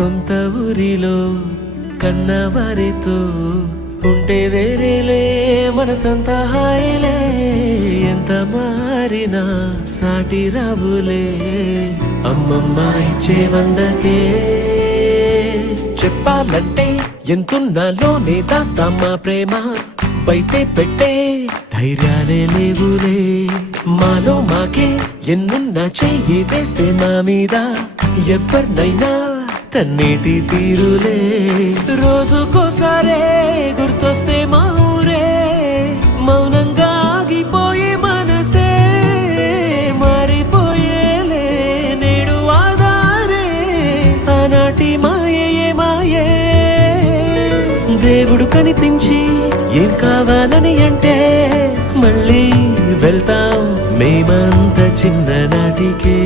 సొంత ఊరిలో కన్నవారితో ఉంటే వేరేలే మనసంతా హాయిలే ఎంత మారినా సాటి రావులే అమ్మమ్మ ఇచ్చే వందకే చెప్పాలంటే ఎంతున్నాలోనే దాస్తామా ప్రేమ బయటే పెట్టే ధైర్యాలే లేవులే మాలో మాకే ఎన్నున్నా చెయ్యి వేస్తే మా మీద ఎవరినైనా తన్నేటి తీరులే రోజుకోసారే గుర్తొస్తే మా ఊరే మౌనంగా ఆగిపోయే మనసే మారిపోయేలే నేడు ఆధారే ఆనాటి మాయే మాయే దేవుడు కనిపించి ఏం కావాలని అంటే మళ్ళీ వెళ్తాం మేమంత చిన్ననాటికే